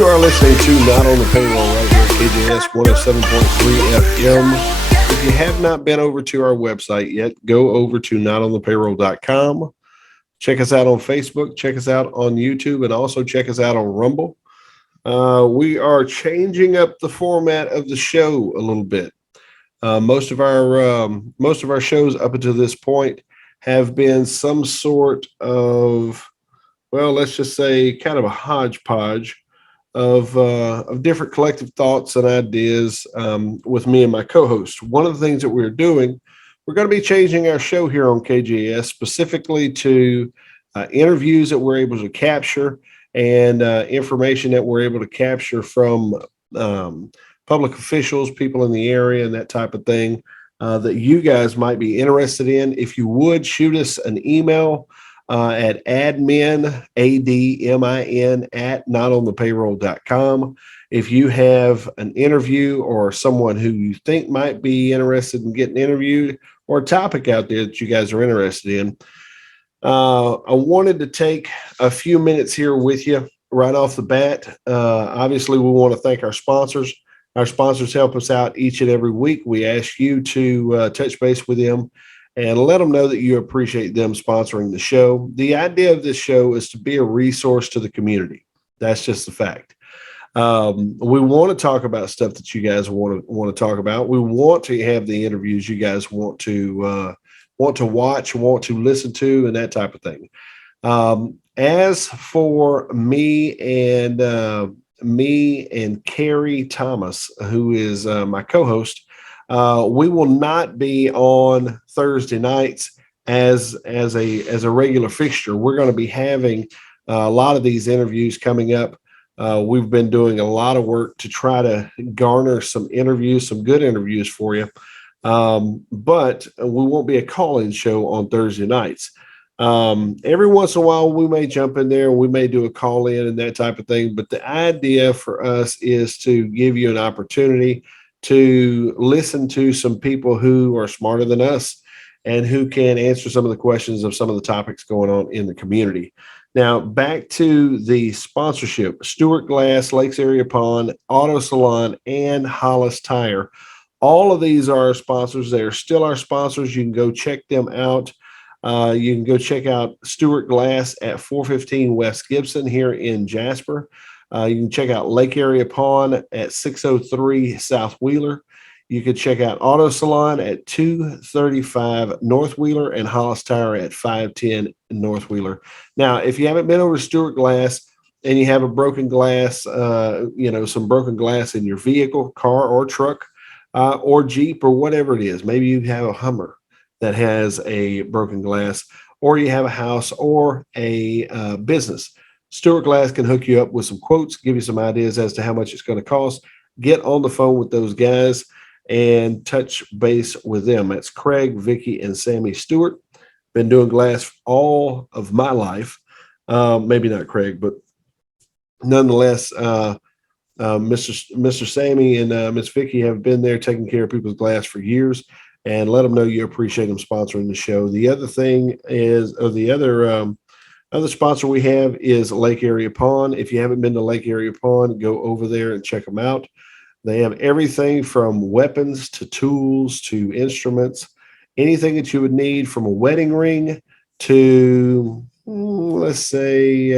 You are listening to Not on the Payroll right here at KJS 107.3 FM. If you have not been over to our website yet, go over to notonthepayroll.com. Check us out on Facebook, check us out on YouTube, and also check us out on Rumble. We are changing up the format of the show a little bit. Most of our shows up until this point have been some sort of, well, let's just say kind of a hodgepodge of different collective thoughts and ideas with me and my co-host. One of the things that we're doing, we're going to be changing our show here on KJS specifically to interviews that we're able to capture and information that we're able to capture from public officials, people in the area, and that type of thing that you guys might be interested in. If you would, shoot us an email at admin, ADMIN, at notonthepayroll.com. If you have an interview or someone who you think might be interested in getting interviewed or a topic out there that you guys are interested in, I wanted to take a few minutes here with you right off the bat. Obviously, we want to thank our sponsors. Our sponsors help us out each and every week. We ask you to touch base with them and let them know that you appreciate them sponsoring the show. The idea of this show is to be a resource to the community. That's just the fact. We want to talk about stuff that you guys want to talk about. We want to have the interviews you guys want to watch, want to listen to, and that type of thing. As for me and Carrie Thomas, who is my co-host, we will not be on Thursday nights as a regular fixture. We're going to be having a lot of these interviews coming up. We've been doing a lot of work to try to garner some interviews, some good interviews for you. But we won't be a call-in show on Thursday nights. Every once in a while, we may jump in there. We may do a call-in and that type of thing. But the idea for us is to give you an opportunity to listen to some people who are smarter than us and who can answer some of the questions of some of the topics going on in the community. Now, back to the sponsorship. Stewart Glass, Lakes Area Pond, Auto Salon, and Hollis Tire. All of these are our sponsors. They are still our sponsors. You can go check them out. You can go check out Stewart Glass at 415 West Gibson here in Jasper. You can check out Lake Area Pond at 603 South Wheeler. You can check out Auto Salon at 235 North Wheeler and Hollis Tire at 510 North Wheeler. Now, if you haven't been over to Stewart Glass and you have a broken glass, some broken glass in your vehicle, car or truck, or Jeep or whatever it is, maybe you have a Hummer that has a broken glass, or you have a house or a business. Stewart Glass can hook you up with some quotes, give you some ideas as to how much it's going to cost. Get on the phone with those guys and touch base with them. That's Craig, Vicky, and Sammy Stewart. Been doing glass all of my life. Maybe not Craig, but nonetheless, Mr. Sammy and Miss Vicky have been there taking care of people's glass for years, and let them know you appreciate them sponsoring the show. The other thing is, other sponsor we have is Lake Area Pond. If you haven't been to Lake Area Pond, go over there and check them out. They have everything from weapons to tools to instruments, anything that you would need, from a wedding ring to, let's say,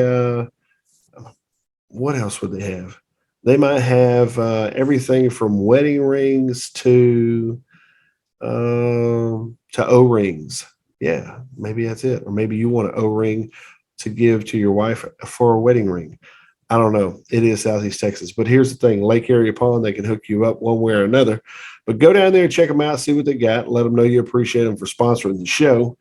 what else would they have? They might have everything from wedding rings to O-rings. Yeah, maybe that's it. Or maybe you want an O-ring to give to your wife for a wedding ring. I don't know. It is Southeast Texas. But here's the thing. Lake Area Pond, they can hook you up one way or another. But go down there and check them out, see what they got. Let them know you appreciate them for sponsoring the show.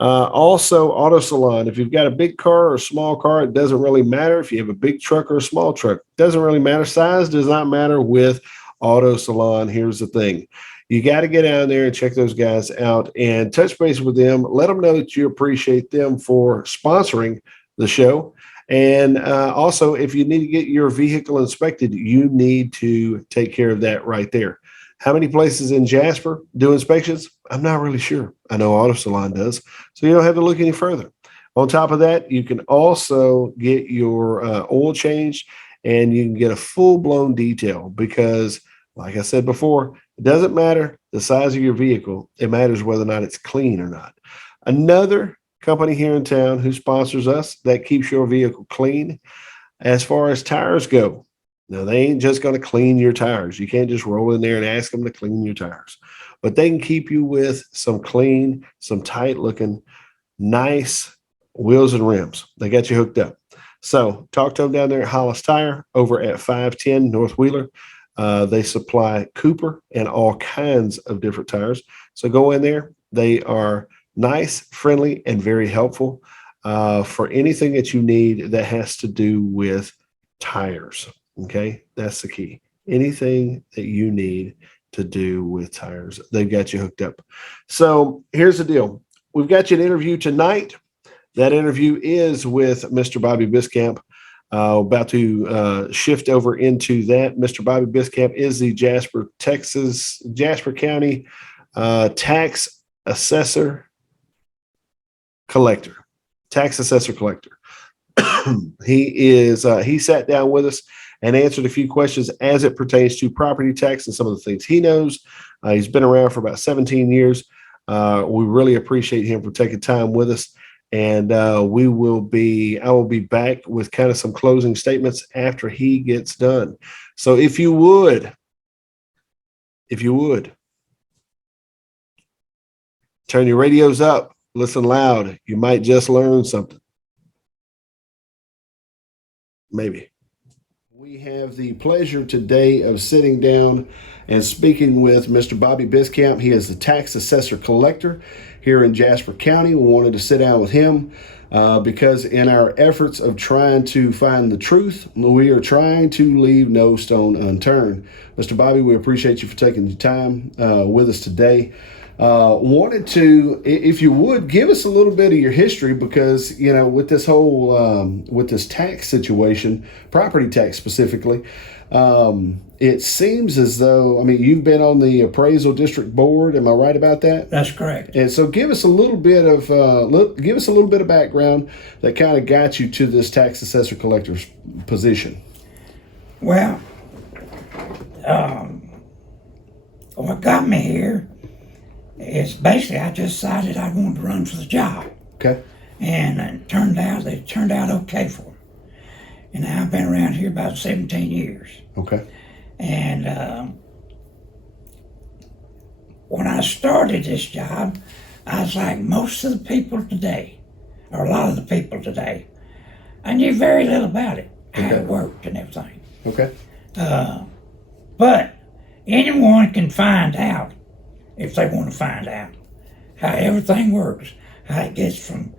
Also, Auto Salon. If you've got a big car or a small car, it doesn't really matter. If you have a big truck or a small truck, it doesn't really matter. Size does not matter with Auto Salon. Here's the thing. You got to get down there and check those guys out and touch base with them. Let them know that you appreciate them for sponsoring the show. And also, if you need to get your vehicle inspected, you need to take care of that right there. How many places in Jasper do inspections? I'm not really sure. I know Auto Salon does, so you don't have to look any further. On top of that, you can also get your oil changed and you can get a full-blown detail because, like I said before, it doesn't matter the size of your vehicle. It matters whether or not it's clean or not. Another company here in town who sponsors us that keeps your vehicle clean as far as tires go. Now, they ain't just going to clean your tires. You can't just roll in there and ask them to clean your tires, but they can keep you with some clean, some tight looking, nice wheels and rims. They got you hooked up. So talk to them down there at Hollis Tire over at 510 North Wheeler. They supply Cooper and all kinds of different tires. So go in there. They are nice, friendly, and very helpful for anything that you need that has to do with tires. Okay, that's the key. Anything that you need to do with tires, they've got you hooked up. So here's the deal. We've got you an interview tonight. That interview is with Mr. Bobby Biscamp. About to shift over into that. Mr. Bobby Biscamp is the Jasper County Tax Assessor-Collector. He sat down with us and answered a few questions as it pertains to property tax and some of the things he knows. He's been around for about 17 years. We really appreciate him for taking time with us. And I will be back with kind of some closing statements after he gets done. So if you would, turn your radios up, listen loud. You might just learn something. Maybe. We have the pleasure today of sitting down and speaking with Mr. Bobby Biscamp. He is the tax assessor collector here in Jasper County. We wanted to sit down with him because in our efforts of trying to find the truth, we are trying to leave no stone unturned. Mr. Bobby, we appreciate you for taking the time with us today. Wanted to, if you would, give us a little bit of your history because, you know, with this whole, with this tax situation, property tax specifically, it seems as though, I mean, you've been on the appraisal district board. Am I right about that? That's correct. And so give us a little bit of background that kind of got you to this tax assessor collector's position. Well, what got me here is basically I just decided I wanted to run for the job. Okay. And it turned out okay for me. And I've been around here about 17 years. Okay. And when I started this job, I was like most of the people today, or a lot of the people today, I knew very little about it, how it worked and everything. Okay. But anyone can find out, if they want to find out, how everything works, how it gets from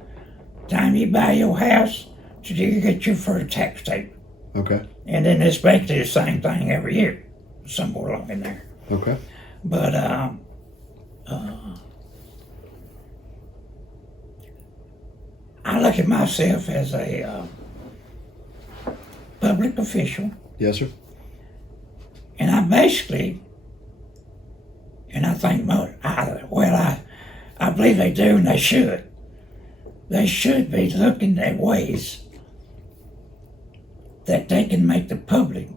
the time you buy your house to you get your first tax statement. Okay. And then it's basically the same thing every year, somewhere along in there. Okay. But I look at myself as a public official. Yes, sir. And I basically, and I think, I believe they do and they should. They should be looking at ways that they can make the public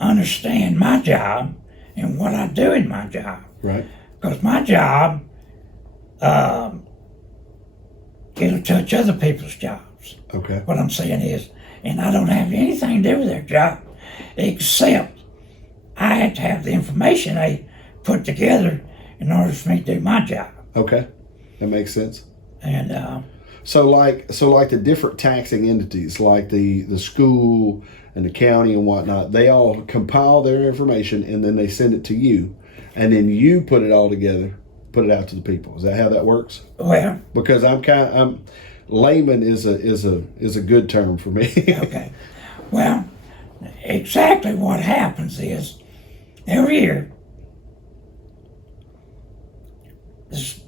understand my job and what I do in my job. Right. Because my job, it'll touch other people's jobs. Okay. What I'm saying is, and I don't have anything to do with their job, except I have to have the information they put together in order for me to do my job. Okay. That makes sense. And So like the different taxing entities, like the school and the county and whatnot, they all compile their information and then they send it to you, and then you put it all together, put it out to the people. Is that how that works? well, Because layman is a good term for me. okay. Well, exactly what happens is every year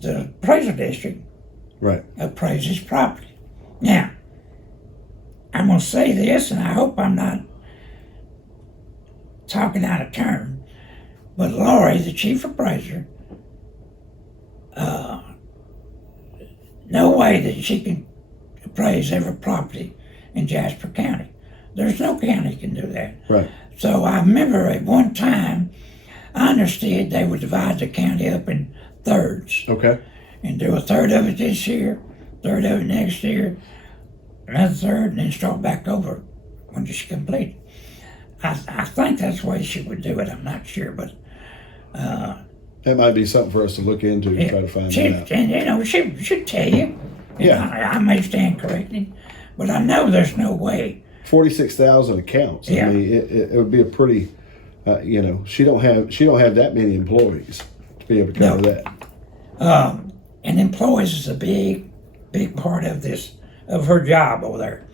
the appraisal district Right. appraises property. Now, I'm going to say this, and I hope I'm not talking out of turn, but Lori, the chief appraiser, no way that she can appraise every property in Jasper County. There's no county can do that. Right. So I remember at one time, I understood they would divide the county up in thirds Okay. and do a third of it this year, third of it next year, another third, and then start back over when she completed. I think that's the way she would do it. I'm not sure, but That might be something for us to look into and try to find out. And she should tell you. Yeah. I may stand corrected, but I know there's no way. 46,000 accounts. Yeah. I mean, it would be a pretty, she don't have that many employees to be able to cover that. And employees is a big part of her job over there.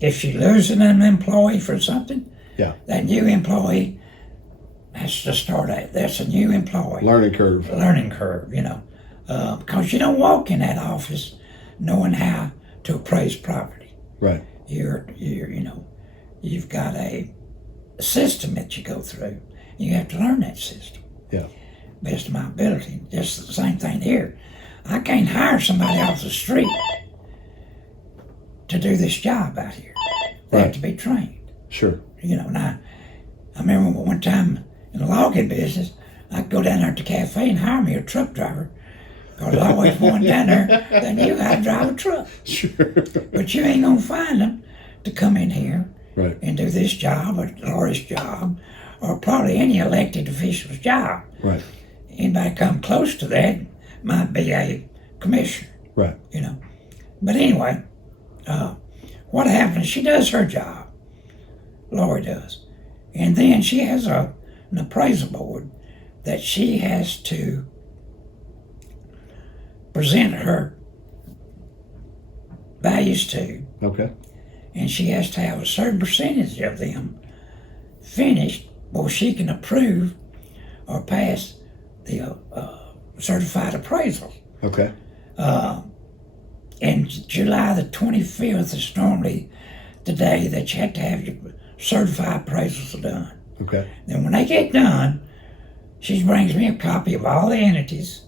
If she loses an employee for something, Yeah. that new employee has to start out. That's a new employee. Learning curve. Learning curve, because you don't walk in that office knowing how to appraise property. Right. You've got a system that you go through. You have to learn that system. Yeah. Best of my ability. Just the same thing here. I can't hire somebody off the street to do this job out here. They have to be trained. Sure. Now, I remember one time in the logging business, I'd go down there at the cafe and hire me a truck driver. Because I always wanted down there that knew how to drive a truck. Sure. But you ain't going to find them to come in here Right. and do this job or Laura's job or probably any elected official's job. Right. Anybody come close to that might be a commissioner, Right. But anyway, what happens, she does her job. Laura does. And then she has an appraisal board that she has to present her values to, Okay. and she has to have a certain percentage of them finished before she can approve or pass the certified appraisal. Okay. And July the 25th is normally the day that you have to have your certified appraisals done. Okay. Then when they get done, she brings me a copy of all the entities.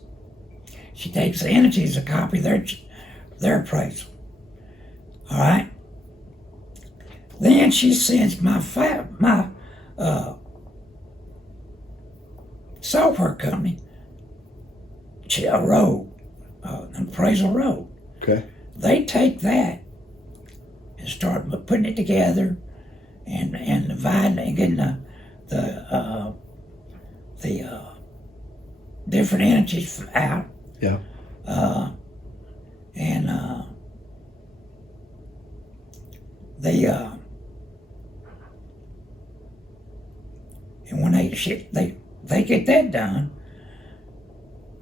She takes the entities a copy of their appraisal. All right. Then she sends my software company a road, an appraisal road. Okay. They take that and start putting it together and dividing and getting the different entities out. Yeah. And when they get that done,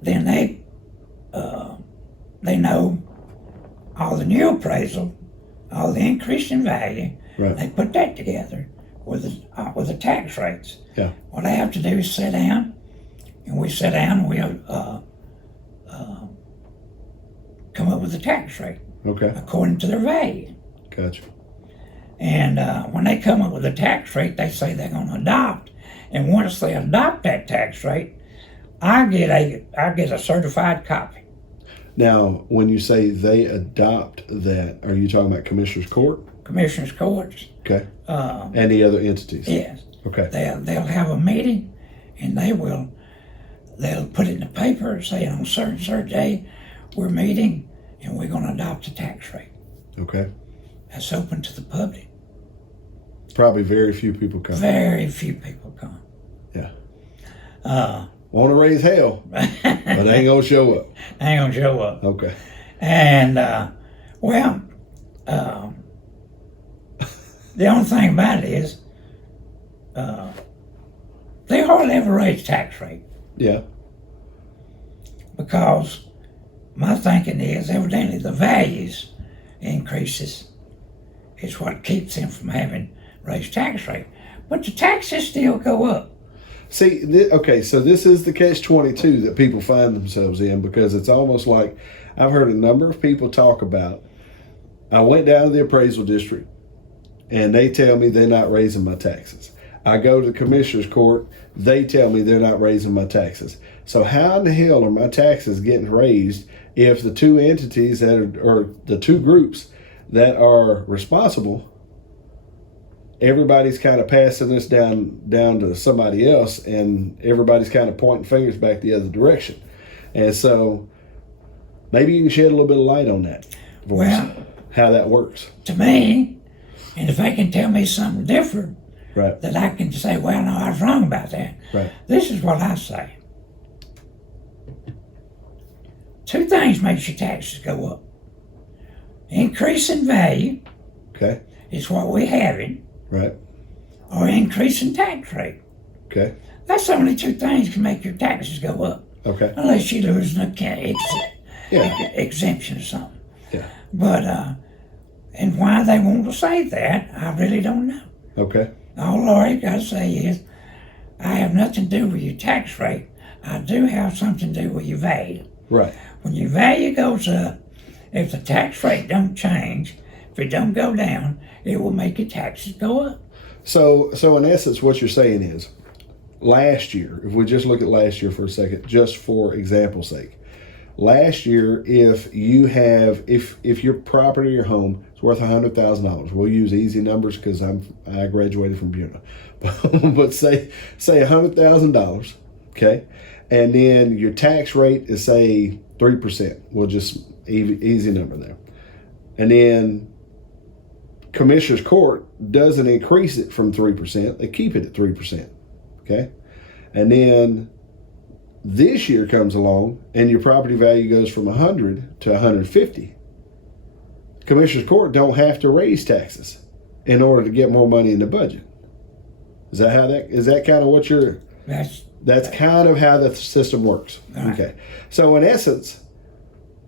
then they know all the new appraisal, all the increase in value. Right. They put that together with the tax rates. Yeah. What I have to do is sit down, and we sit down and we come up with a tax rate Okay. according to their value. Gotcha. And when they come up with a tax rate, they say they're going to adopt. And once they adopt that tax rate, I get a certified copy. Now, when you say they adopt that, are you talking about Commissioner's Court? Commissioner's courts. Okay. Any other entities? Yes. Okay. They'll have a meeting, and they'll put it in the paper saying on certain day we're meeting and we're going to adopt a tax rate. Okay. That's open to the public. Probably very few people come. Very few people come. Yeah. Want to raise hell, but ain't gonna show up. Ain't gonna show up. Okay. And the only thing about it is they hardly ever raise tax rate. Yeah. Because my thinking is evidently the values increases is what keeps them from having raised tax rate. But the taxes still go up. See, okay, so this is the catch-22 that people find themselves in, because it's almost like I've heard a number of people talk about, I went down to the appraisal district and they tell me they're not raising my taxes. I go to the Commissioner's Court, they tell me they're not raising my taxes. So how in the hell are my taxes getting raised if the two entities or the two groups that are responsible, everybody's kind of passing this down to somebody else, and everybody's kind of pointing fingers back the other direction. And so maybe you can shed a little bit of light on that for us, how that works. To me, and if they can tell me something different, Right. that I can say, well, no, I was wrong about that. Right. This is what I say. 2 things makes your taxes go up. Increase in value Okay. is what we have it, Right. or increase in tax rate. Okay. That's only 2 things can make your taxes go up, Okay. unless you lose an Yeah. exemption or something. Yeah. But, and why they want to say that, I really don't know. Okay. All I got to say is, I have nothing to do with your tax rate. I do have something to do with your value. Right. When your value goes up, if the tax rate don't change, if it don't go down, it will make your taxes go up. So in essence, what you're saying is, last year, if we just look at last year for a second, just for example's sake, last year, if your property or your home is worth $100,000, we'll use easy numbers because I graduated from Buena, but say $100,000, okay, and then your tax rate is say 3%. We'll just easy number there, and then Commissioner's Court doesn't increase it from 3%; they keep it at 3%, okay, and then this year comes along and your property value goes from 100 to 150. Commissioner's Court don't have to raise taxes in order to get more money in the budget. Is that kind of what you're? That's kind of how the system works. Right. Okay. So in essence,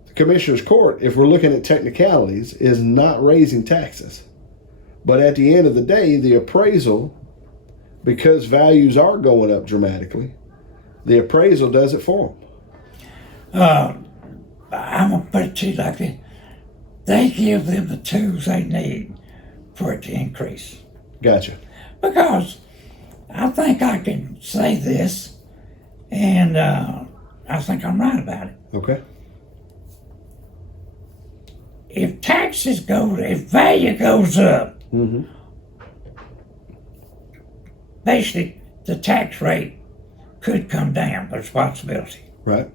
the Commissioner's Court, if we're looking at technicalities, is not raising taxes. But at the end of the day, the appraisal, because values are going up dramatically, the appraisal does it for them. I'm going to put it to you like this. They give them the tools they need for it to increase. Gotcha. Because I think I can say this, and I think I'm right about it. Okay. If value goes up, Mm-hmm. basically the tax rate could come down, the responsibility. Right.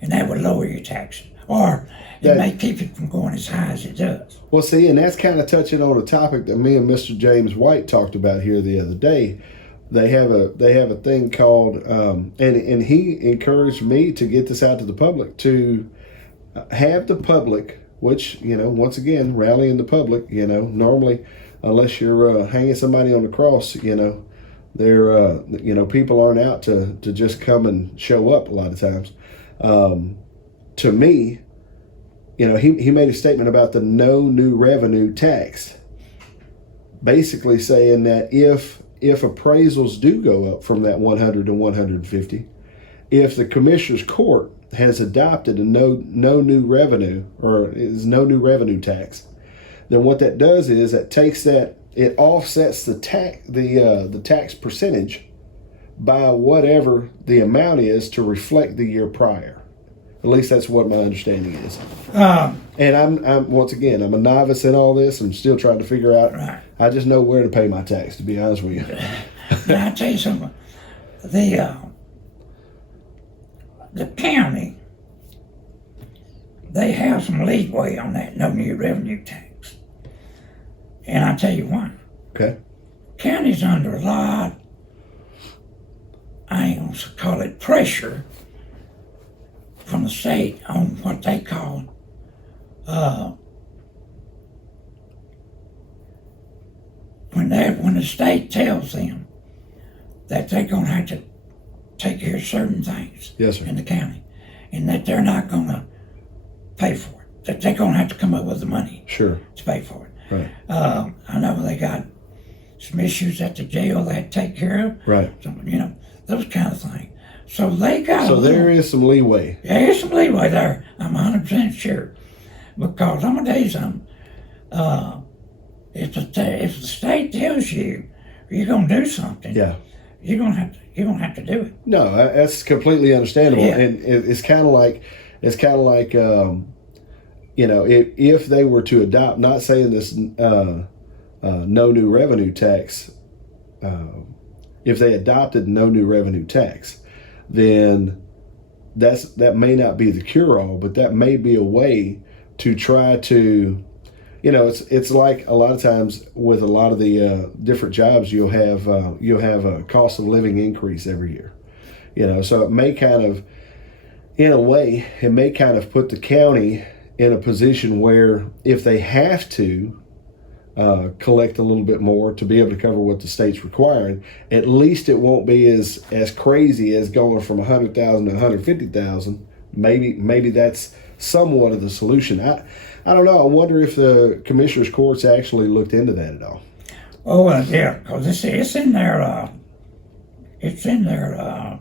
And that would lower your taxes. Or it may keep it from going as high as it does. Well, see, and that's kind of touching on a topic that me and Mr. James White talked about here the other day. They have a thing called, and he encouraged me to get this out to the public, to have the public, which, once again, rallying the public, normally, unless you're hanging somebody on the cross, they're, people aren't out to just come and show up a lot of times. To me, he made a statement about the no new revenue tax, basically saying that if appraisals do go up from that 100 to 150, if the Commissioner's Court has adopted a no new revenue, or is no new revenue tax, then what that does is it takes that, it offsets the tax percentage by whatever the amount is to reflect the year prior. At least that's what my understanding is. And I'm once again, I'm a novice in all this. I'm still trying to figure out. Right. I just know where to pay my tax, to be honest with you. Now, I'll tell you something. The county, they have some leeway on that no new revenue tax. And I'll tell you why. Okay. County's under a lot, I ain't going to call it pressure, from the state on what they call when the state tells them that they're going to have to take care of certain things. Yes, sir. In the county, and that they're not going to pay for it, that they're going to have to come up with the money. Sure. To pay for it. Right. I know they got some issues at the jail they had to take care of. Right. Some, those kind of things. So they got. So there is some leeway. There is some leeway there. I'm 100% sure, because I'm gonna tell you something. If the state tells you you're gonna do something, Yeah. you're gonna have to do it. No, that's completely understandable, Yeah. and it's kind of like if they were to adopt, not saying this no new revenue tax, if they adopted no new revenue tax, then that may not be the cure-all, but that may be a way to try to, it's like a lot of times with a lot of the different jobs, you'll have a cost of living increase every year. So it may kind of, in a way, it may kind of put the county in a position where if they have to collect a little bit more to be able to cover what the state's requiring, at least it won't be as crazy as going from 100,000 to 150,000. Maybe that's somewhat of the solution. I don't know. I wonder if the commissioner's courts actually looked into that at all. Oh, yeah, because it's in there. It's in there.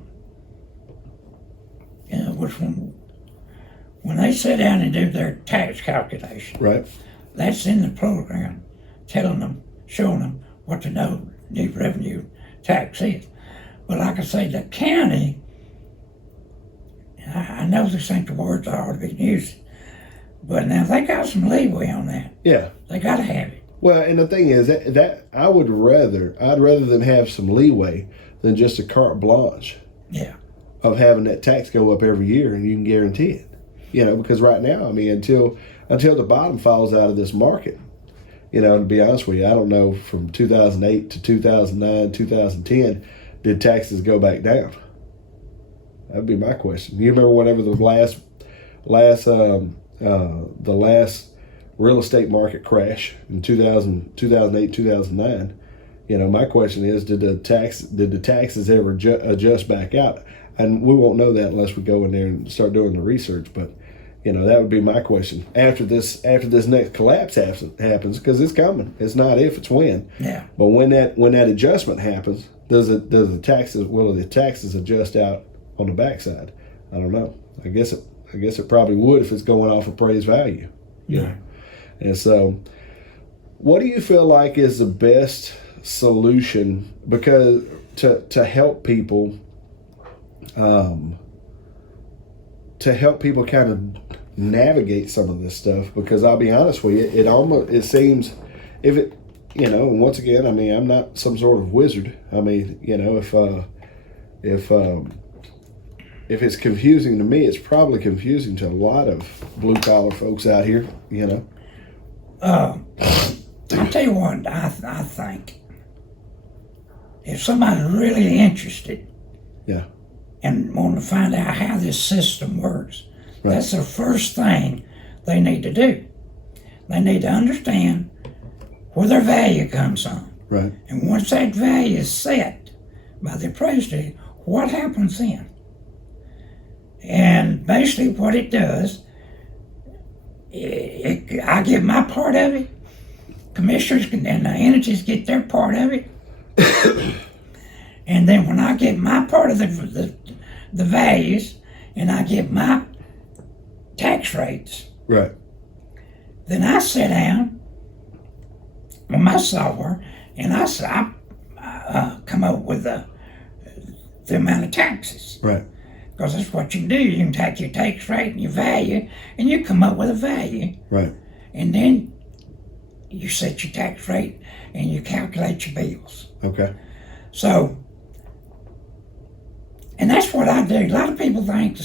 Which when they sit down and do their tax calculation, right? That's in the program, telling them, showing them what the new revenue tax is. But like I say, the county, I know this ain't the words I ought to be using, but now they got some leeway on that. Yeah, they got to have it. Well, and the thing is that I'd rather them have some leeway than just a carte blanche. Yeah. Of having that tax go up every year and you can guarantee it. Because right now, I mean, until the bottom falls out of this market, to be honest with you, I don't know from 2008 to 2009, 2010, did taxes go back down? That'd be my question. You remember whenever the last real estate market crash in 2008, 2009, my question is, did the taxes ever adjust back out? And we won't know that unless we go in there and start doing the research. But, that would be my question. After this next collapse happens, because it's coming. It's not if, it's when. Yeah. But when that adjustment happens, will the taxes adjust out on the backside? I don't know. I guess it probably would if it's going off appraised value. Yeah. And so, what do you feel like is the best solution? Because to help people. To help people kind of navigate some of this stuff, because I'll be honest with you, it seems, if it, and once again, I mean, I'm not some sort of wizard. I mean, if it's confusing to me, it's probably confusing to a lot of blue collar folks out here. I'll tell you what, I think if somebody's really interested, yeah, and want to find out how this system works, right, that's the first thing they need to do. They need to understand where their value comes from. right, And once that value is set by the appraiser, what happens then? And basically what it does, I get my part of it, commissioners and the entities get their part of it, and then when I get my part of the values, and I get my tax rates, right, then I sit down with my software and I come up with the amount of taxes. right, Because that's what you can do. You can take your tax rate and your value, and you come up with a value. right, And then you set your tax rate and you calculate your bills. okay, So, and that's what I do. A lot of people think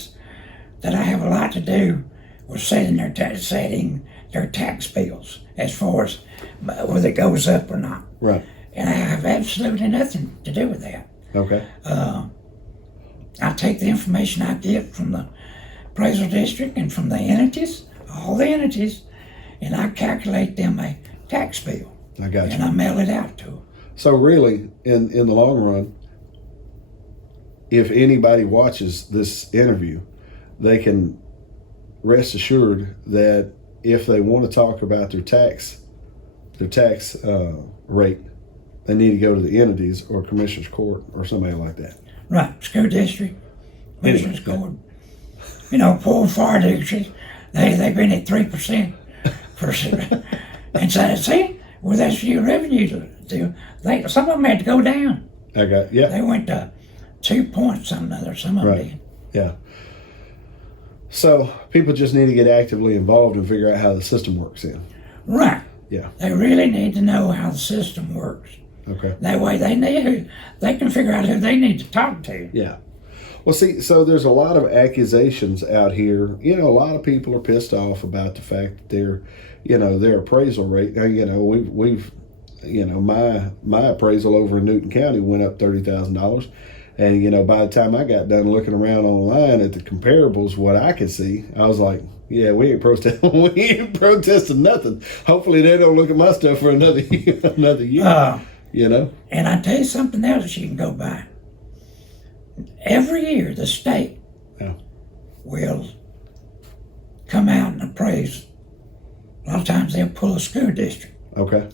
that I have a lot to do with setting their tax bills as far as whether it goes up or not. right, And I have absolutely nothing to do with that. okay, I take the information I get from the appraisal district and from the entities, all the entities, and I calculate them a tax bill. I got you. And I mail it out to them. So really, in the long run, if anybody watches this interview, they can rest assured that if they want to talk about their tax rate, they need to go to the entities or commissioner's court or somebody like that. Right, school district, commissioner's court. Poor fire districts, they've been at 3% for and so see, with that's your revenue deal, some of them had to go down. Yeah. They went to 2 points some of them did. Yeah. So people just need to get actively involved and figure out how the system works in. Right. Yeah. They really need to know how the system works. Okay. That way they can figure out who they need to talk to. Yeah. Well, see, so there's a lot of accusations out here. You know, a lot of people are pissed off about the fact that their appraisal rate. Now, we've my appraisal over in Newton County went up $30,000. And, by the time I got done looking around online at the comparables, what I could see, I was like, yeah, we ain't protesting nothing. Hopefully they don't look at my stuff for another year, And I tell you something else you can go by. Every year the state will come out and appraise. A lot of times they'll pull a school district. Okay.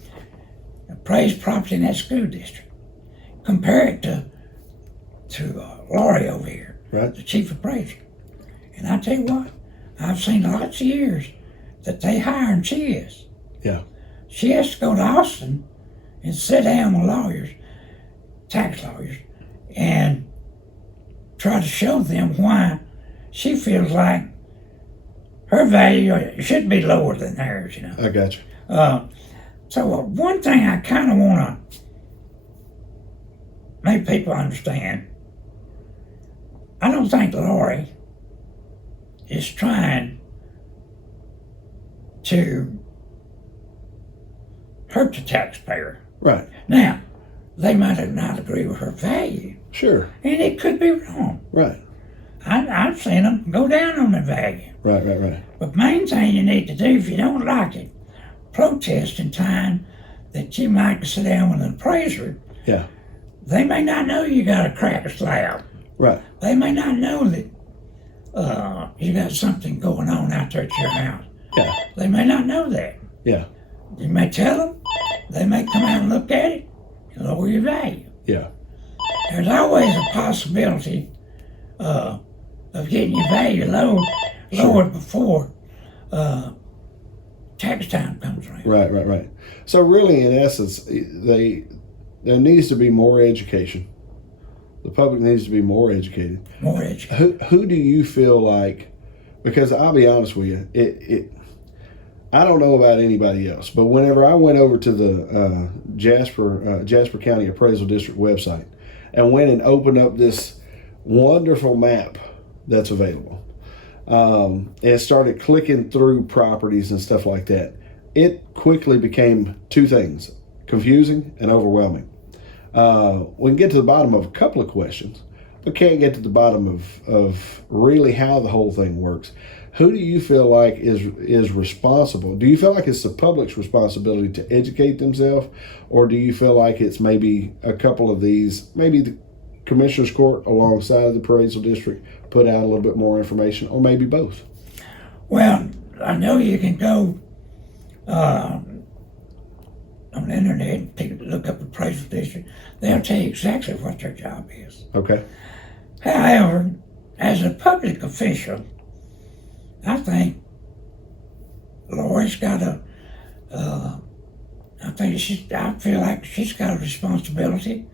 Appraise property in that school district. Compare it to Laurie over here, right, the chief appraiser. And I tell you what, I've seen lots of years that they hire, and she is. Yeah. She has to go to Austin and sit down with lawyers, tax lawyers, and try to show them why she feels like her value should be lower than theirs, I got you. So one thing I kind of want to make people understand, I don't think Laurie is trying to hurt the taxpayer. Right. Now, they might not agree with her value. Sure. And it could be wrong. Right. I've seen them go down on the value. Right. But main thing you need to do, if you don't like it, protest in time that you might sit down with an appraiser. Yeah. They may not know you got a cracked slab. Right. They may not know that you got something going on out there at your house. Yeah. They may not know that. Yeah. You may tell them. They may come out and look at it and lower your value. Yeah. There's always a possibility of getting your value lowered before tax time comes around. Right. So really, in essence, there needs to be more education. The public needs to be more educated. More educated. Who do you feel like? Because I'll be honest with you, I don't know about anybody else, but whenever I went over to the Jasper County Appraisal District website and went and opened up this wonderful map that's available, and started clicking through properties and stuff like that, it quickly became two things: confusing and overwhelming. We can get to the bottom of a couple of questions, but can't get to the bottom of really how the whole thing works. Who do you feel like is responsible? Do you feel like it's the public's responsibility to educate themselves, or do you feel like it's maybe a couple of these, maybe the Commissioner's Court alongside of the appraisal district put out a little bit more information, or maybe both? Well, I know you can go on the internet and look up appraisal district. They'll tell you exactly what their job is. Okay. However, as a public official, I think Laurie's got I feel like she's got a responsibility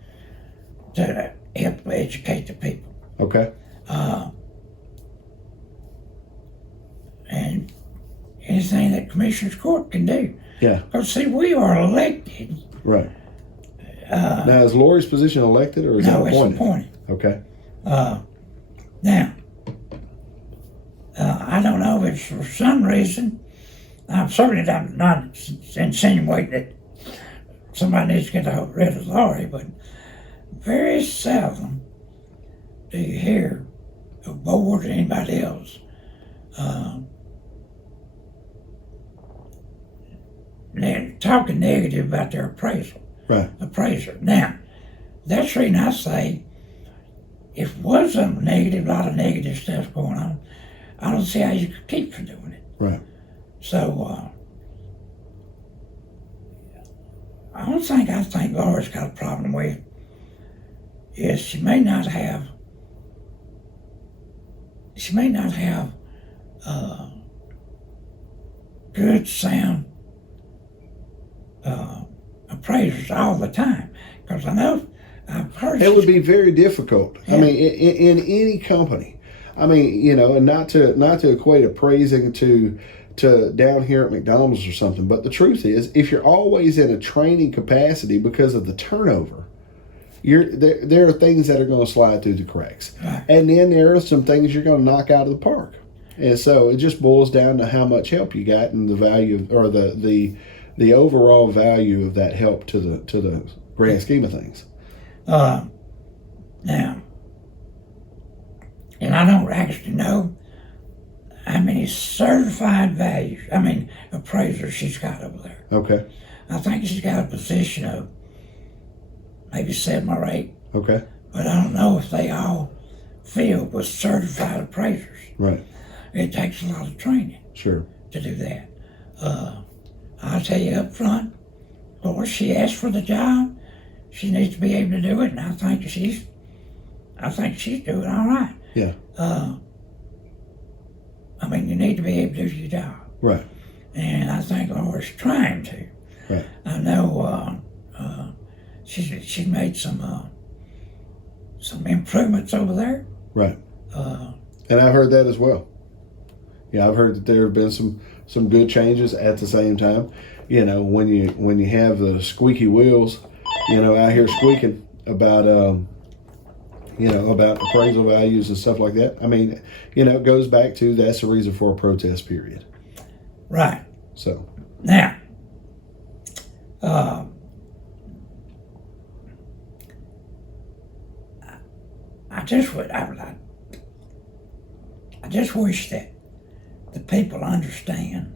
to help educate the people. Okay. And anything that Commissioner's Court can do. Yeah. Because, see, we are elected. Right. Now, is Laurie's position elected or is it appointed? No, it's appointed. Okay. Now, I don't know if it's for some reason. I'm certainly not insinuating that somebody needs to get rid of Laurie, but very seldom do you hear a board or anybody else talking negative about their appraiser. Now, that's the reason I say if it was something negative, a lot of negative stuff going on, I don't see how you could keep from doing it. Right. So, I think Laura's got a problem with is she may not have good, sound appraisers all the time. Because I know I've heard it would be very difficult. Yeah. I mean, in any company, I mean, you know, and not to equate appraising to down here at McDonald's or something, but the truth is, if you're always in a training capacity because of the turnover, there are things that are going to slide through the cracks, and then there are some things you're going to knock out of the park, and so it just boils down to how much help you got and the value or the overall value of that help to the grand scheme of things. Now, and I don't actually know how many certified appraisers she's got over there. Okay. I think she's got a position of maybe 7 or 8. Okay. But I don't know if they all filled with certified appraisers. Right. It takes a lot of training. Sure. To do that. I'll tell you up front, Lord, she asked for the job. She needs to be able to do it, and I think she's doing all right. Yeah. You need to be able to do your job. Right. And I think Laura's trying to. Right. I know she's made some improvements over there. Right. And I've heard that as well. Yeah, I've heard that there have been some good changes at the same time. You know, when you have the squeaky wheels, you know, out here squeaking about about appraisal values and stuff like that. I mean, you know, it goes back to that's the reason for a protest period. Right. So now, I just wish that the people understand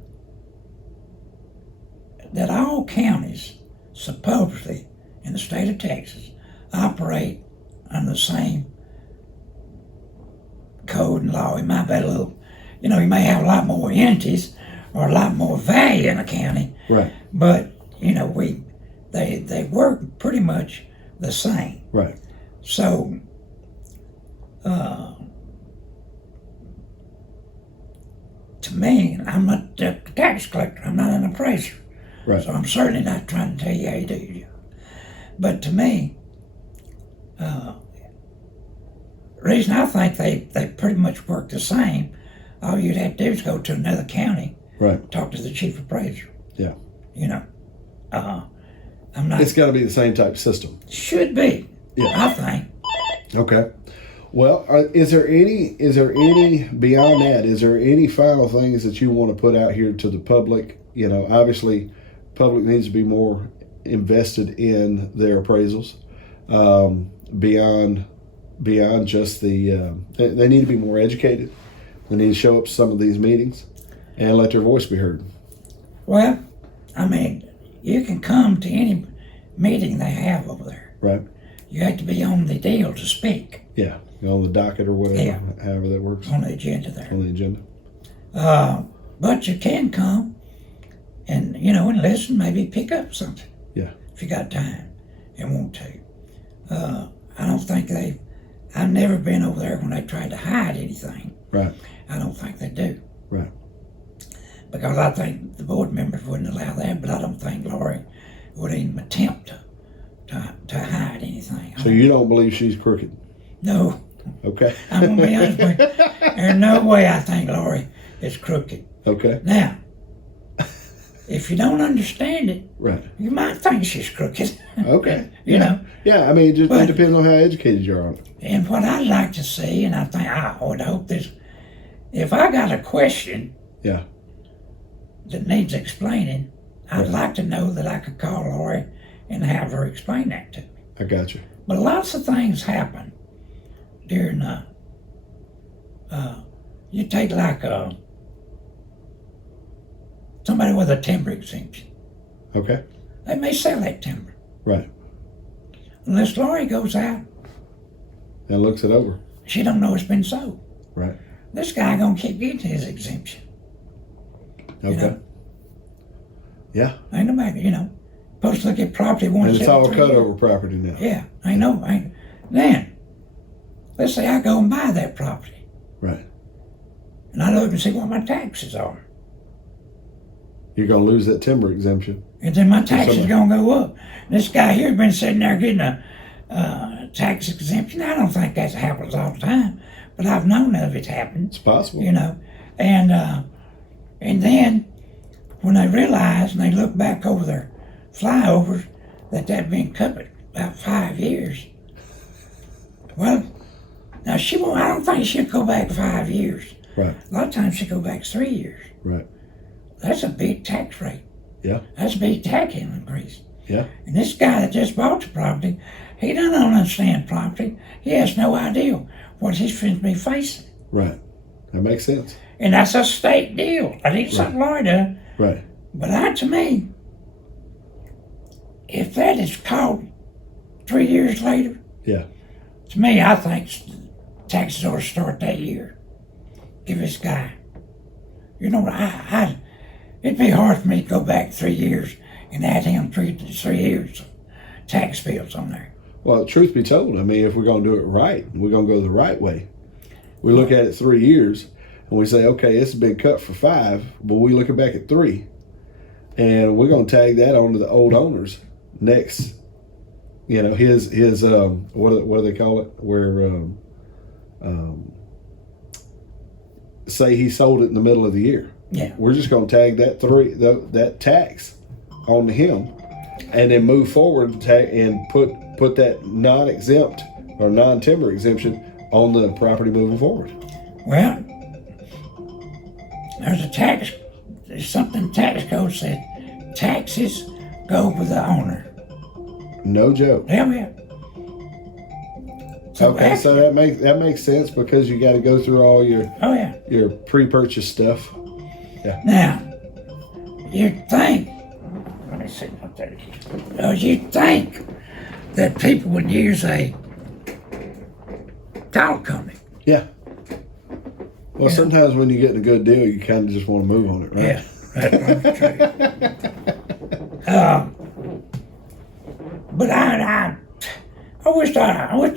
that all counties supposedly in the state of Texas operate under the same code and law. It might be a little, you may have a lot more entities or a lot more value in a county. right. But, they work pretty much the same. Right. So, to me, I'm not a tax collector. I'm not an appraiser. Right. So I'm certainly not trying to tell you how you do your job. But to me, the reason I think they pretty much work the same, all you'd have to do is go to another county, Right. talk to the chief appraiser. Yeah. I'm not. It's got to be the same type of system. Should be. Yeah. I think. Okay. Well, is there any beyond that? Is there any final things that you want to put out here to the public? Obviously, public needs to be more invested in their appraisals. Beyond just they need to be more educated. They need to show up to some of these meetings and let their voice be heard. Well, you can come to any meeting they have over there. Right. You have to be on the deal to speak. Yeah. On the docket or whatever. Yeah. However that works. On the agenda there. On the agenda. But you can come and, and listen, maybe pick up something. Yeah. If you got time and want to. I don't think I've never been over there when they tried to hide anything. Right. I don't think they do. Right. Because I think the board members wouldn't allow that, but I don't think Lori would even attempt to hide anything. So you don't believe she's crooked? No. Okay. I'm going to be honest with you. There's no way I think Lori is crooked. Okay. Now, if you don't understand it, right, you might think she's crooked. Okay. you know? Yeah, it depends on how educated you are on it. And what I'd like to see, and I would hope this, if I got a question yeah, that needs explaining, I'd like to know that I could call Lori and have her explain that to me. I got you. But lots of things happen during you take like somebody with a timber exemption. Okay. They may sell that timber. Right. Unless Lori goes out And looks it over. she don't know it's been sold. Right. This guy gonna keep getting his exemption. Okay. Yeah. Ain't nobody, supposed to look at property once And it's all every cut 3 years. over property now. Yeah, then, let's say I go and buy that property, Right. and I look and see what my taxes are, You're gonna lose that timber exemption. and then my taxes gonna go up. This guy here been sitting there getting a tax exemption. I don't think that happens all the time, but I've known of it happen. It's possible. You know, and then when they realize and they look back over their flyovers that been cut about 5 years. Well, now she won't. I don't think she'll go back 5 years. Right. A lot of times she'll go back 3 years. Right. That's a big tax rate. Yeah. That's a big tax increase. Yeah. And this guy that just bought the property, he don't understand property. He has no idea what he's going to be facing. Right. That makes sense. And that's a state deal. I think something like that. Right. But to me, if that is caught 3 years later, yeah, to me, I think taxes ought to start that year. Give this guy. You know, it'd be hard for me to go back 3 years and add him three years of tax bills on there. Well, truth be told, I mean, if we're going to do it right, we're going to go the right way. We look at it 3 years and we say, okay, it's been cut for 5, but we looking back at 3. And we're going to tag that onto the old owners next. You know, his what do they call it? Where say he sold it in the middle of the year. Yeah. We're just going to tag that tax on him, and then move forward and put that non-exempt or non-timber exemption on the property moving forward. Well, there's something tax code said, taxes go with the owner. No joke. Yeah. Okay, so that makes sense because you got to go through all your pre-purchase stuff. Yeah. Now, you'd think, let me see what that is. You'd think that people would use a title company. Yeah. Well, sometimes when you get a good deal, you kind of just want to move on it, right? Yeah, that's true. But I wish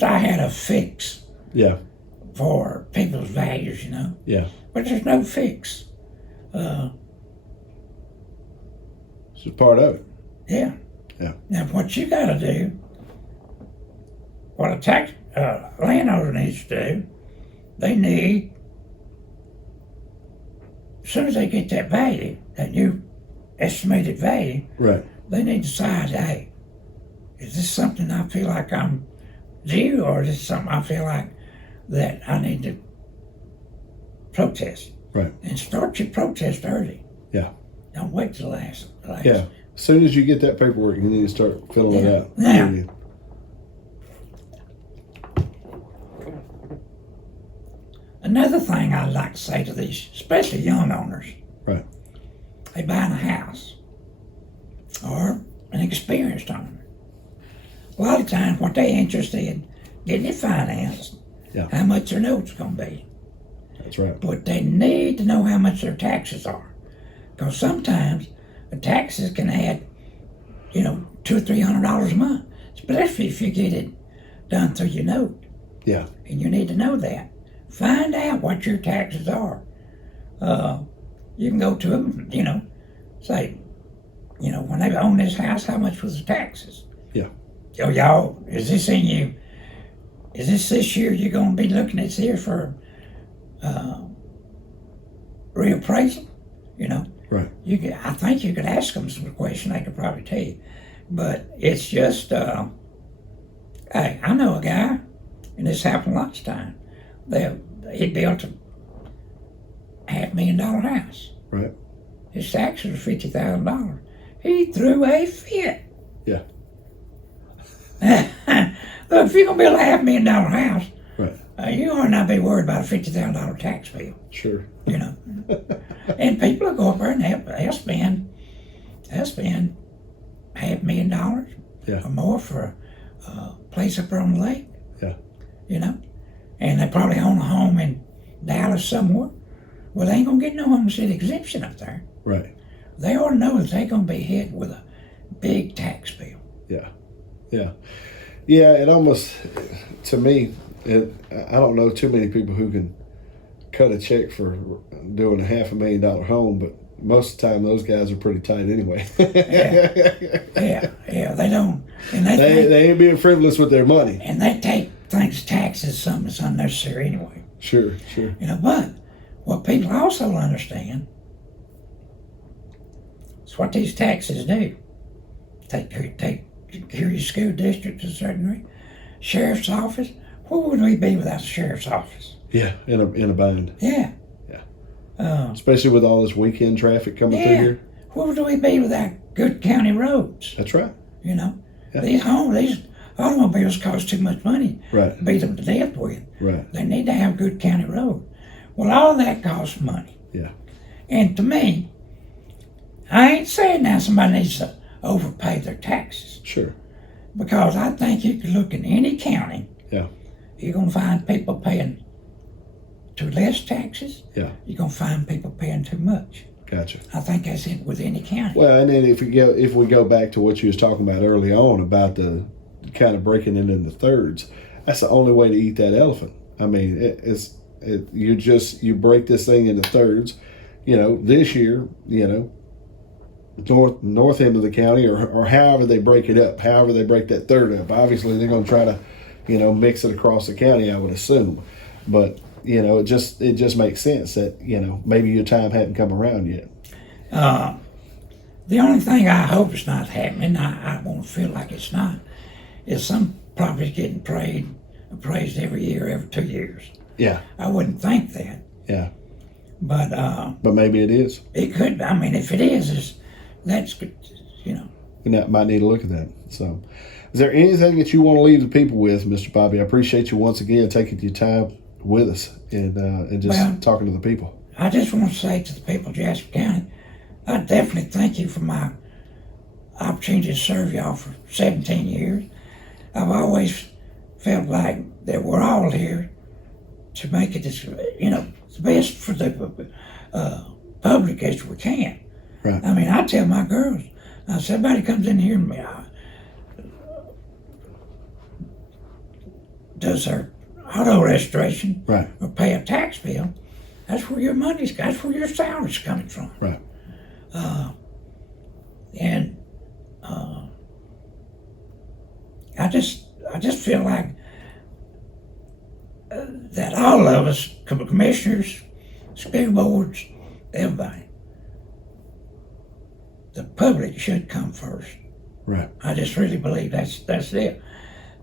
I had a fix. Yeah. For people's values, you know. Yeah. But there's no fix. It's just part of it. Yeah. Yeah. Now, what you got to do, what a tax landowner needs to do, they need, as soon as they get that value, that new estimated value, right, they need to decide, hey, is this something I feel like I'm due, or is this something I feel like that I need to protest? Right. And start your protest early. Yeah. Don't wait till the last. Yeah. As soon as you get that paperwork, you need to start filling it out. Now, another thing I'd like to say to these, especially young owners, right, they buying a house or an experienced owner. A lot of times, what they're interested in getting it financed, how much their note's going to be. That's right. But they need to know how much their taxes are, because sometimes the taxes can add, $200 or $300 a month, especially if you get it done through your note. Yeah. And you need to know that. Find out what your taxes are. You can go to them, say, when they own this house, how much was the taxes? Yeah. Oh, y'all, is this in you? Is this year you're going to be looking at here for reappraisal? Right. I think you could ask them some questions. They could probably tell you, but it's just, hey, I know a guy, and this happened last time. He built a $500,000 house. Right. His taxes were $50,000. He threw a fit. Yeah. Look, if you're gonna build a $500,000 house, right, you ought not be worried about a $50,000 tax bill. Sure. And people will go up there and they'll spend $500,000 or more for a place up there on the lake. Yeah. And they probably own a home in Dallas somewhere. Well, they ain't gonna get no homestead exemption up there. Right. They ought to know that they're gonna be hit with a big tax bill. Yeah. Yeah. Yeah, it almost, to me, I don't know too many people who can cut a check for doing a $500,000 home, but Most of the time, those guys are pretty tight anyway. Yeah. They don't, and they ain't being frivolous with their money. And they take things taxes something that's unnecessary anyway. Sure. But what people also understand is what these taxes do. Take care of your school district to a certain degree. Sheriff's office. Where would we be without the sheriff's office? Yeah, in a bind. Yeah. Especially with all this weekend traffic coming through here. Where would we be without good county roads? That's right. These automobiles cost too much money to beat them to death with. Right. They need to have good county road. Well, all that costs money. Yeah. And to me, I ain't saying now somebody needs to overpay their taxes. Sure. Because I think you can look in any county. Yeah. You're going to find people paying too less taxes. Yeah. You're going to find people paying too much. Gotcha. I think that's it with any county. Well, and then if we go back to what you was talking about early on about the kind of breaking it into thirds, that's the only way to eat that elephant. I mean, you break this thing into thirds. This year, north end of the county, or however they break it up, however they break that third up. Obviously, they're going to try to, mix it across the county, I would assume. But it just makes sense that maybe your time hadn't come around yet. The only thing I hope is not happening, I won't feel like it's not, is some properties getting appraised every year, every 2 years. Yeah. I wouldn't think that. Yeah. But maybe it is. It could. I mean, if it is, that's good. You might need to look at that. So, is there anything that you want to leave the people with, Mr. Bobby? I appreciate you once again taking your time with us and just talking to the people. I just want to say to the people of Jasper County, I definitely thank you for my opportunity to serve y'all for 17 years. I've always felt like that we're all here to make it the best for the public as we can. Right. I mean, I tell my girls, now, if somebody comes in here and does their auto restoration, right, or pay a tax bill, that's where your salary's coming from. Right. I just feel like that all of us, commissioners, school boards, everybody, the public should come first. Right. I just really believe that's it.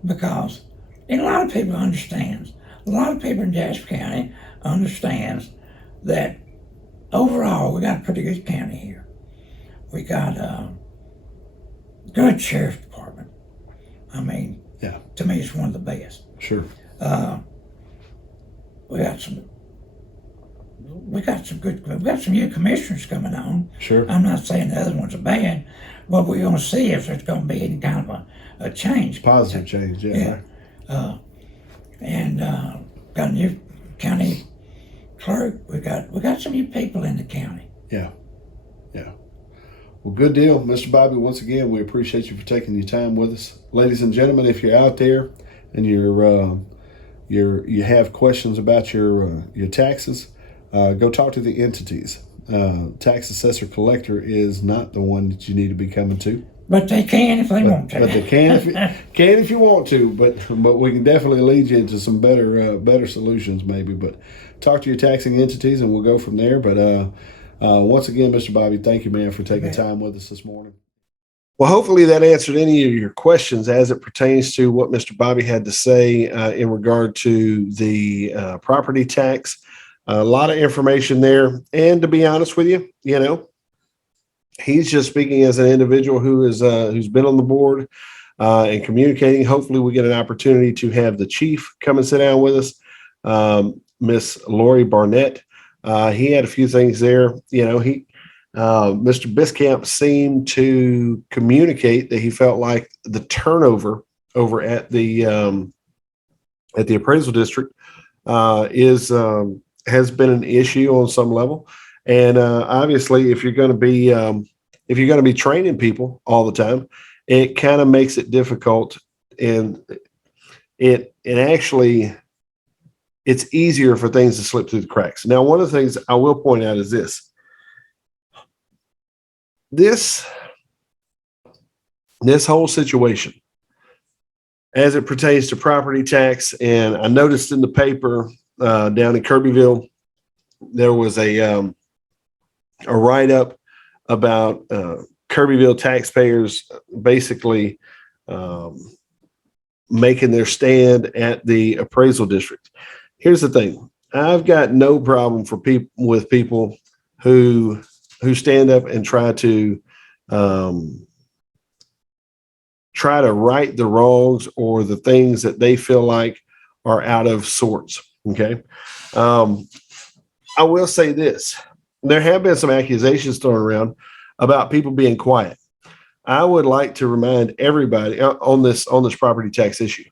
Because, and a lot of people understands, a lot of people in Jasper County understands that overall we got a pretty good county here. We got a good sheriff's department. I mean, to me it's one of the best. Sure. We got some new commissioners coming on. Sure. I'm not saying the other ones are bad, but we're going to see if there's going to be any kind of a change. Positive change, yeah. And got a new county clerk. We got some new people in the county. Yeah. Well, good deal, Mr. Bobby. Once again, we appreciate you for taking your time with us, ladies and gentlemen. If you're out there and you have questions about your taxes, go talk to the entities. Tax assessor collector is not the one that you need to be coming to. But they can if they want to. But they can if you want to. But we can definitely lead you into some better solutions maybe. But talk to your taxing entities and we'll go from there. But once again, Mr. Bobby, thank you, man, for taking time with us this morning. Well, hopefully that answered any of your questions as it pertains to what Mr. Bobby had to say in regard to the property tax. A lot of information there. And to be honest with you, he's just speaking as an individual who's been on the board and communicating. Hopefully we get an opportunity to have the chief come and sit down with us, Miss Lori Barnett. He had a few things there. Mr. Biscamp seemed to communicate that he felt like the turnover over at the appraisal district has been an issue on some level. And obviously, if you're going to be training people all the time, it kind of makes it difficult, and it's easier for things to slip through the cracks. Now, one of the things I will point out is this: this whole situation, as it pertains to property tax, and I noticed in the paper down in Kirbyville, there was a write-up about Kirbyville taxpayers basically making their stand at the appraisal district. Here's the thing. I've got no problem for people who stand up and try to right the wrongs or the things that they feel like are out of sorts. Okay. I will say this. There have been some accusations thrown around about people being quiet. I would like to remind everybody on this property tax issue,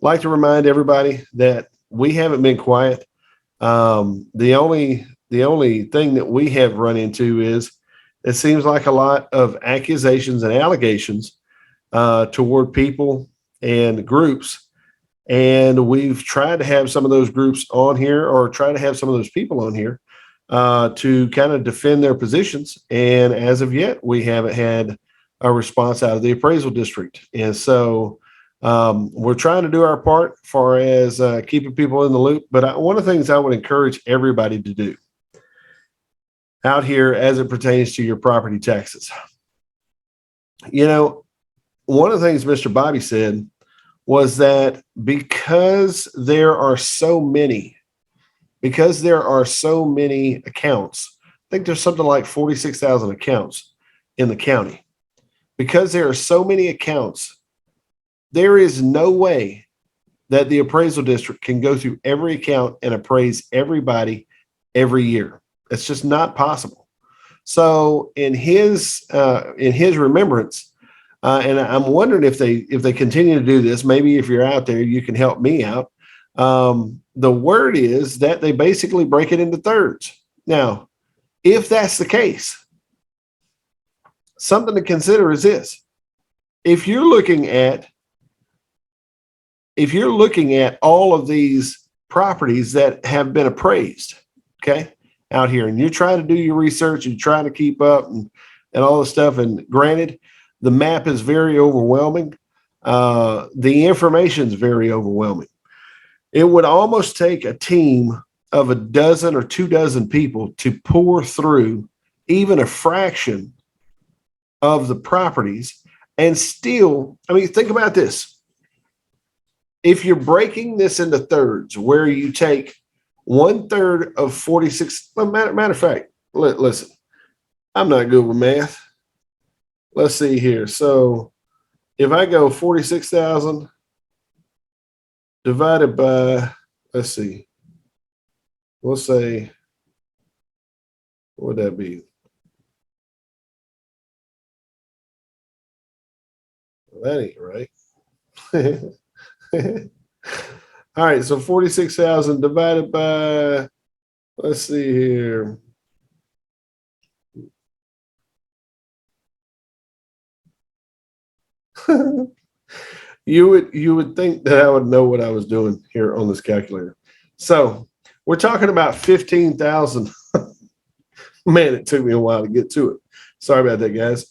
like to remind everybody that we haven't been quiet. The only thing that we have run into is it seems like a lot of accusations and allegations toward people and groups. And we've tried to have some of those groups on here, or try to have some of those people on here to kind of defend their positions. And as of yet, we haven't had a response out of the appraisal district. And so we're trying to do our part as far as keeping people in the loop. But one of the things I would encourage everybody to do out here as it pertains to your property taxes, one of the things Mr. Bobby said was that because there are so many accounts, I think there's something like 46,000 accounts in the county. Because there are so many accounts, there is no way that the appraisal district can go through every account and appraise everybody every year. It's just not possible. So in his remembrance, and I'm wondering if they continue to do this, maybe if you're out there, you can help me out. The word is that they basically break it into thirds. Now, if that's the case, something to consider is this. If you're looking at all of these properties that have been appraised, okay, out here, and you're trying to do your research and trying to keep up and all this stuff, and granted, the map is very overwhelming. The information is very overwhelming. It would almost take a team of a dozen or 24 people to pour through even a fraction of the properties. And still, think about this. If you're breaking this into thirds, where you take 1/3 of 46, matter of fact, listen, I'm not good with math. Let's see here. So if I go 46,000 divided by, let's see, we'll say, what would that be? Well, that ain't right. All right, so 46,000 divided by, let's see here. You would think that I would know what I was doing here on this calculator. So we're talking about 15,000. Man, it took me a while to get to it. Sorry about that, guys.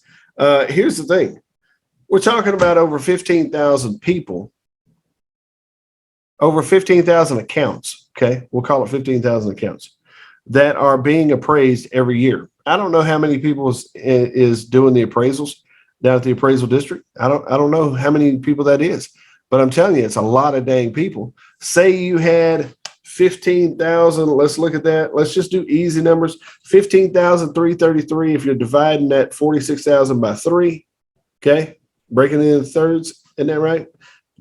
Here's the thing. We're talking about over 15,000 people, over 15,000 accounts. Okay. We'll call it 15,000 accounts that are being appraised every year. I don't know how many people is doing the appraisals down at the appraisal district. I don't know how many people that is, but I'm telling you, it's a lot of dang people. Say you had 15,000. Let's look at that. Let's just do easy numbers. 15,333. If you're dividing that 46,000 by 3, okay, breaking it into thirds. Isn't that right?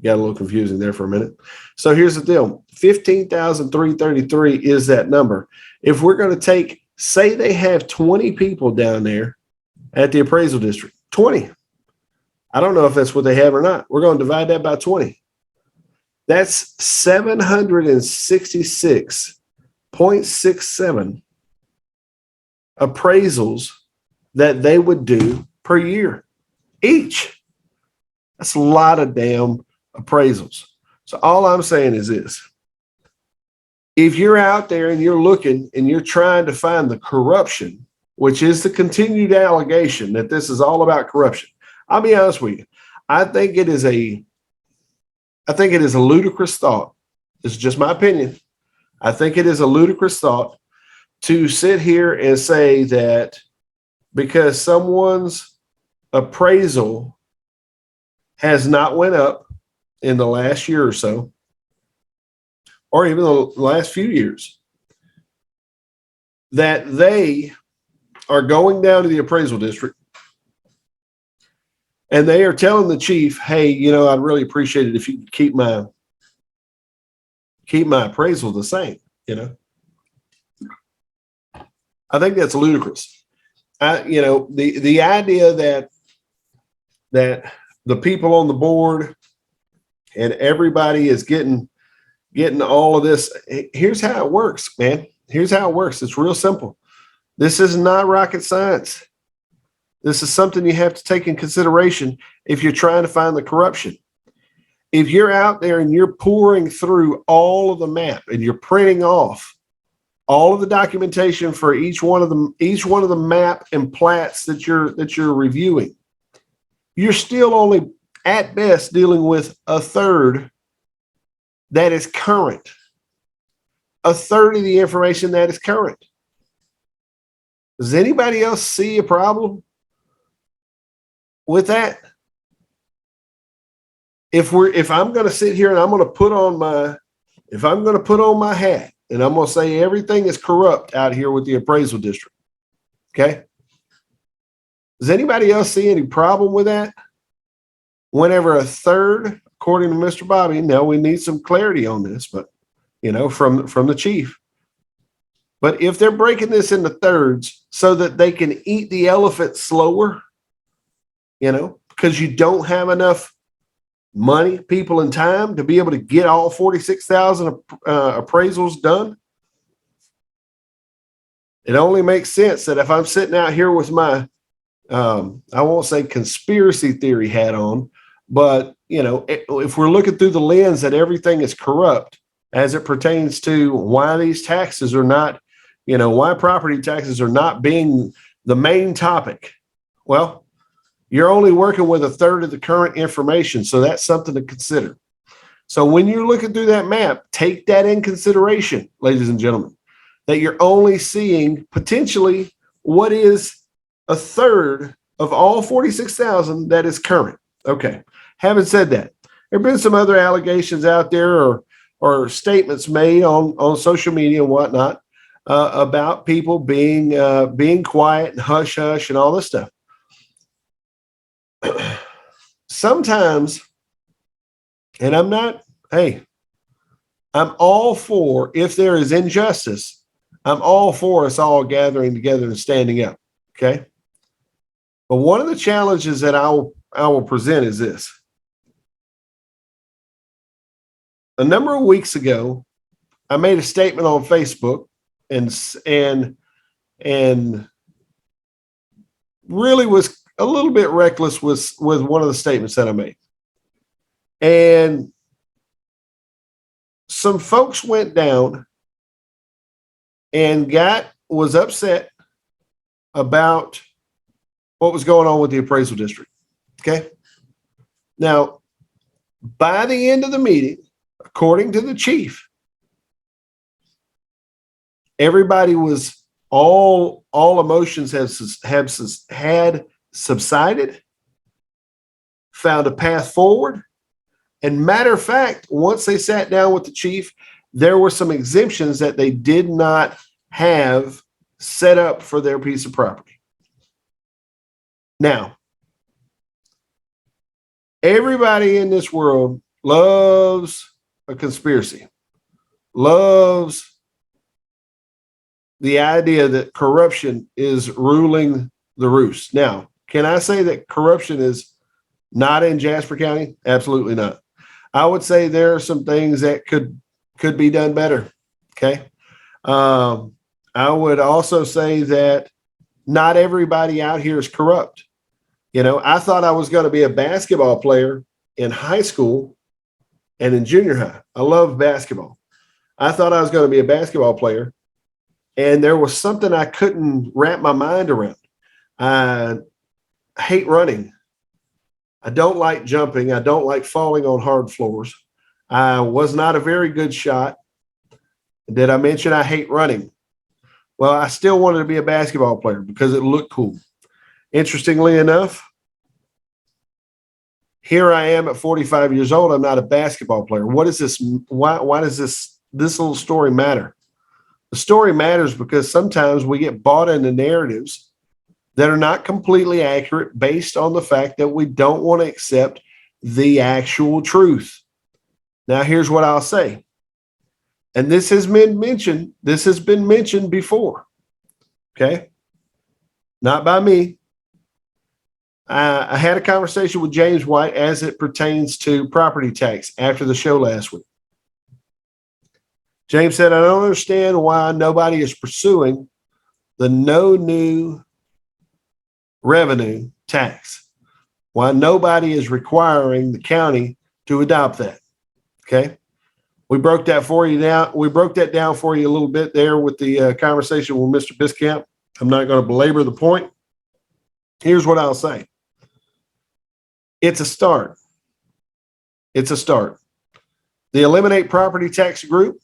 Got a little confusing there for a minute. So here's the deal. 15,333 is that number. If we're going to say they have 20 people down there at the appraisal district, 20. I don't know if that's what they have or not. We're going to divide that by 20. That's 766.67 appraisals that they would do per year each. That's a lot of damn appraisals. So all I'm saying is this. If you're out there and you're looking and you're trying to find the corruption which is the continued allegation that this is all about corruption. I'll be honest with you. I think it is a ludicrous thought. This is just my opinion. I think it is a ludicrous thought to sit here and say that because someone's appraisal has not went up in the last year or so, or even the last few years, that they are going down to the appraisal district and they are telling the chief, hey, I'd really appreciate it if you could keep my appraisal the same. I think that's ludicrous. The idea that the people on the board and everybody is getting all of this. Here's how it works, man. Here's how it works. It's real simple. This is not rocket science. This is something you have to take in consideration if you're trying to find the corruption. If you're out there and you're pouring through all of the map and you're printing off all of the documentation for each one of the map and plats that you're reviewing, you're still only at best dealing with a third that is current. A third of the information that is current. Does anybody else see a problem with that? If I'm going to sit here and I'm going to put on my hat and I'm going to say everything is corrupt out here with the appraisal district, okay? Does anybody else see any problem with that? Whenever a third, according to Mr. Bobby, now we need some clarity on this, but from the chief. But if they're breaking this into thirds so that they can eat the elephant slower, because you don't have enough money, people, and time to be able to get all 46,000 appraisals done, it only makes sense that if I'm sitting out here with my, I won't say conspiracy theory hat on, but, if we're looking through the lens that everything is corrupt as it pertains to why these taxes are not, why property taxes are not being the main topic, well, you're only working with a third of the current information. So that's something to consider. So when you're looking through that map, take that in consideration, ladies and gentlemen, that you're only seeing potentially what is a third of all 46,000 that is current. Okay. Having said that, there have been some other allegations out there or statements made on social media and whatnot about people being quiet and hush hush and all this stuff. Sometimes, and I'm all for, if there is injustice, I'm all for us all gathering together and standing up. Okay. But one of the challenges that I will present is this. A number of weeks ago, I made a statement on Facebook and really was a little bit reckless with one of the statements that I made. And some folks went down and was upset about what was going on with the appraisal district. Okay. Now, by the end of the meeting, according to the chief, everybody was all emotions had subsided, found a path forward. And matter of fact, once they sat down with the chief, there were some exemptions that they did not have set up for their piece of property. Now, everybody in this world loves a conspiracy, loves the idea that corruption is ruling the roost. Now, can I say that corruption is not in Jasper County? Absolutely not. I would say there are some things that could be done better. Okay. I would also say that not everybody out here is corrupt. I thought I was going to be a basketball player in high school and in junior high. I love basketball. I thought I was going to be a basketball player. and there was something I couldn't wrap my mind around. I hate running. I don't like jumping. I don't like falling on hard floors. I was not a very good shot. Did I mention I hate running? Well, I still wanted to be a basketball player because it looked cool. Interestingly enough, here I am at 45 years old. I'm not a basketball player. What is this? Why does this little story matter? The story matters because sometimes we get bought into narratives that are not completely accurate based on the fact that we don't want to accept the actual truth. Now, here's what I'll say. And this has been mentioned before. Okay. Not by me. I had a conversation with James White as it pertains to property tax after the show last week. James said, I don't understand why nobody is pursuing the no new revenue tax, why nobody is requiring the county to adopt that. Okay. We broke that for you down. We broke that down for you a little bit there with the conversation with Mr. Biscamp. I'm not going to belabor the point. Here's what I'll say. It's a start. It's a start. The Eliminate Property Tax group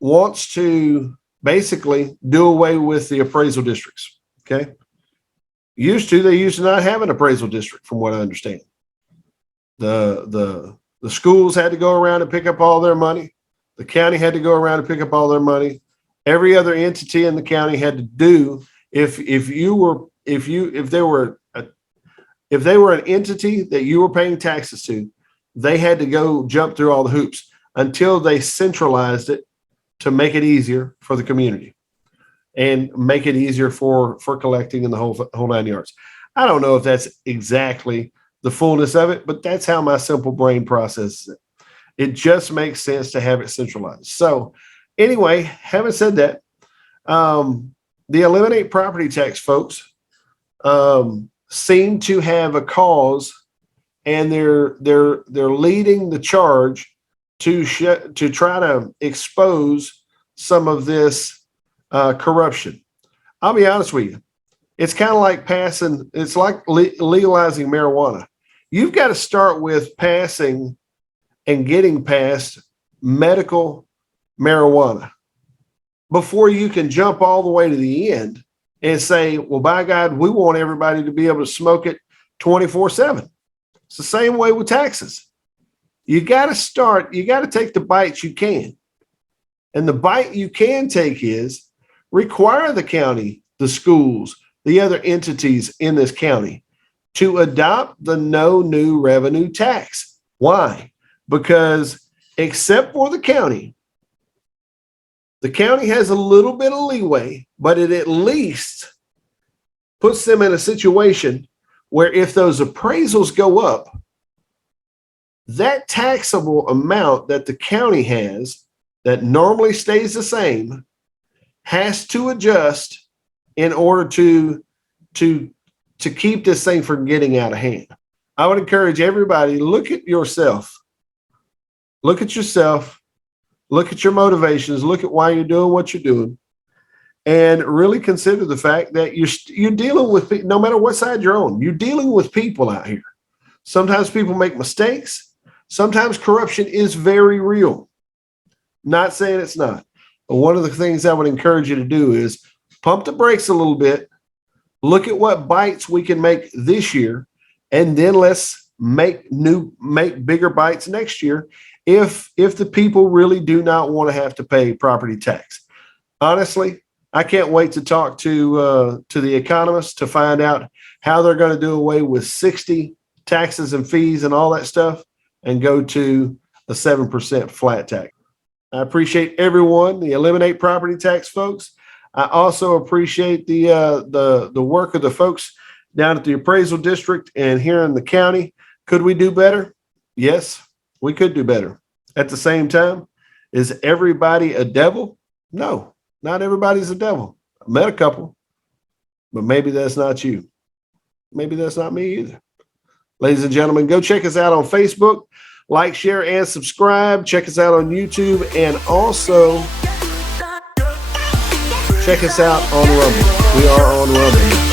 wants to basically do away with the appraisal districts. Okay. They used to not have an appraisal district, from what I understand. The schools had to go around and pick up all their money. The county had to go around and pick up all their money. Every other entity in the county had to do, if they were an entity that you were paying taxes to, they had to go jump through all the hoops until they centralized it to make it easier for the community and make it easier for collecting in the whole 9 yards. I don't know if that's exactly the fullness of it, but that's how my simple brain processes it. It just makes sense to have it centralized. So anyway, having said that, the Eliminate Property Tax folks seem to have a cause, and they're leading the charge to try to expose some of this corruption. I'll be honest with you. It's kind of like it's like legalizing marijuana. You've got to start with passing and getting past medical marijuana before you can jump all the way to the end and say, well, by God, we want everybody to be able to smoke it 24/7. It's the same way with taxes. You got to take the bites you can. And the bite you can take is require the county, the schools, the other entities in this county to adopt the no new revenue tax. Why? Because except for the county has a little bit of leeway, but it at least puts them in a situation where if those appraisals go up, that taxable amount that the county has that normally stays the same has to adjust in order to keep this thing from getting out of hand. I would encourage everybody, look at yourself. Look at yourself. Look at your motivations. Look at why you're doing what you're doing. And really consider the fact that you're dealing with, no matter what side you're on, you're dealing with people out here. Sometimes people make mistakes. Sometimes corruption is very real. Not saying it's not. But one of the things I would encourage you to do is pump the brakes a little bit. Look at what bites we can make this year, and then let's make bigger bites next year if the people really do not want to have to pay property tax. Honestly, I can't wait to talk to the economists to find out how they're going to do away with 60 taxes and fees and all that stuff and go to a 7% flat tax. I appreciate everyone, the Eliminate Property Tax folks. I also appreciate the work of the folks down at the appraisal district and here in the county. Could we do better? Yes, we could do better. At the same time, is everybody a devil? No, not everybody's a devil. I met a couple, but maybe that's not you. Maybe that's not me either. Ladies and gentlemen, go check us out on Facebook. Like, share, and subscribe. Check us out on YouTube, and also check us out on Rumble. We are on Rumble.